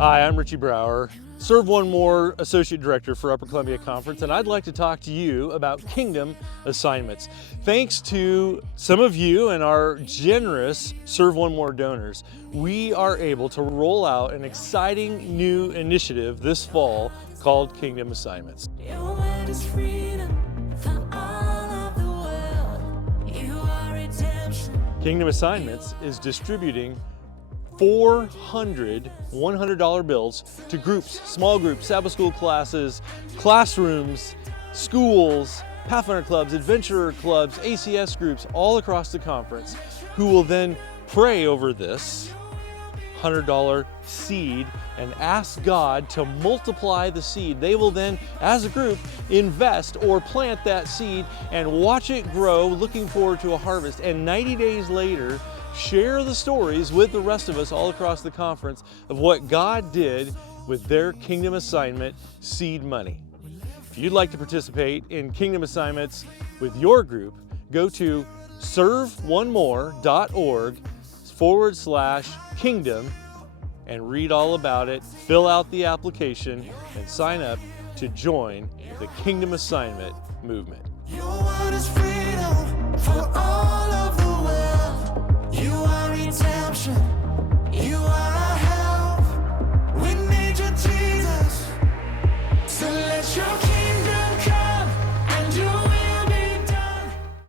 Hi, I'm Richie Brower, Serve One More Associate Director for Upper Columbia Conference, and I'd like to talk to you about Kingdom assignments. Thanks to some of you and our generous Serve One More donors, we are able to roll out an exciting new initiative this fall called Kingdom Assignments. Your word is freedom for all of the world. You are redemption. Kingdom Assignments is distributing 400 $100 bills to groups, small groups, Sabbath school classes, classrooms, schools, Pathfinder clubs, adventurer clubs, ACS groups all across the conference, who will then pray over this $100 seed and ask God to multiply the seed. They will then, as a group, invest or plant that seed and watch it grow, looking forward to a harvest. And 90 days later, share the stories with the rest of us all across the conference of what God did with their Kingdom Assignment seed money. If you'd like to participate in Kingdom Assignments with your group, go to serveonemore.org/kingdom and read all about it, fill out the application, and sign up to join the Kingdom Assignment movement. Your word is freedom.